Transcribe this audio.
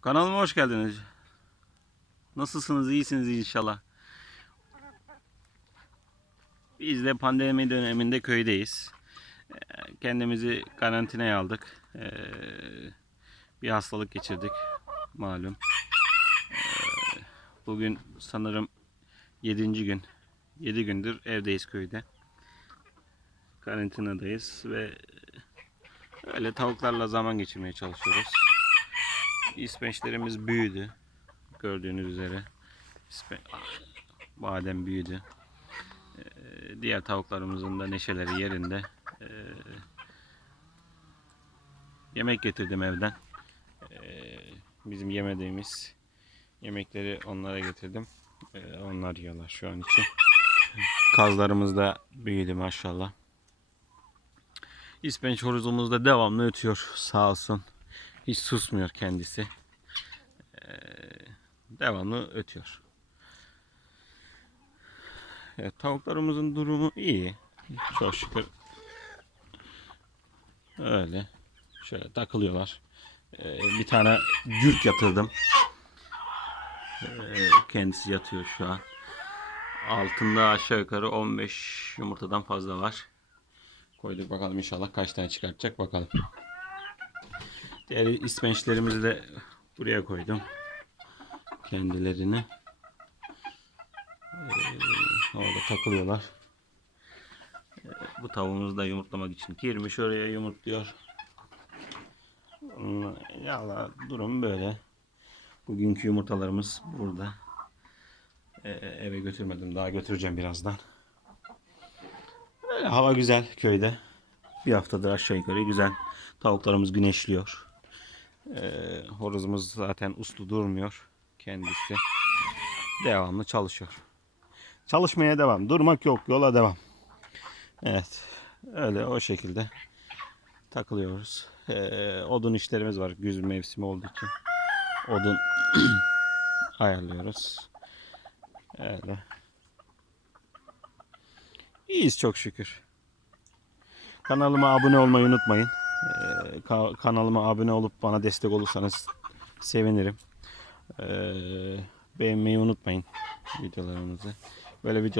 Kanalıma hoş geldiniz. Nasılsınız? İyisiniz inşallah. Biz de pandemi döneminde köydeyiz. Ee, Kendimizi karantinaya aldık. Ee, Bir hastalık geçirdik. Malum. Ee, Bugün sanırım 7. gün. 7 gündür evdeyiz köyde. Karantinadayız ve öyle tavuklarla zaman geçirmeye çalışıyoruz. İspençlerimiz büyüdü. Gördüğünüz üzere. Badem büyüdü. Ee, diğer tavuklarımızın da neşeleri yerinde. Ee, yemek getirdim evden. Ee, bizim yemediğimiz yemekleri onlara getirdim. Onlar yiyorlar şu an için. Kazlarımız da büyüdü maşallah. İspenç horozumuz da devamlı ötüyor sağ olsun. Hiç susmuyor kendisi. Devamlı ötüyor. Evet, tavuklarımızın durumu iyi. Çok şükür. Öyle. Şöyle takılıyorlar. Ee, bir tane gürk yatırdım. Ee, kendisi yatıyor şu an. Altında aşağı yukarı 15 yumurtadan fazla var. Koyduk bakalım inşallah kaç tane çıkartacak bakalım. Diğer ispençlerimizi de buraya koydum. Kendilerini. Ee, orada takılıyorlar. Ee, bu tavuğumuz da yumurtlamak için girmiş oraya yumurtluyor. Onunla- Ya Allah, durum böyle. Bugünkü yumurtalarımız burada. Ee, eve götürmedim. Daha götüreceğim birazdan. Öyle, hava güzel köyde. Bir haftadır aşağı yukarı güzel. Tavuklarımız güneşliyor. Ee, horozumuz zaten uslu durmuyor. Kendisi devamlı çalışıyor. Çalışmaya devam. Durmak yok. Yola devam. Evet. Öyle o şekilde takılıyoruz. Ee, odun işlerimiz var. Güz mevsimi olduğu için. Odun ayarlıyoruz. Öyle. İyiyiz çok şükür. Kanalıma abone olmayı unutmayın. Ee, ka- kanalıma abone olup bana destek olursanız sevinirim. Ee, beğenmeyi unutmayın videolarımızı. Böyle video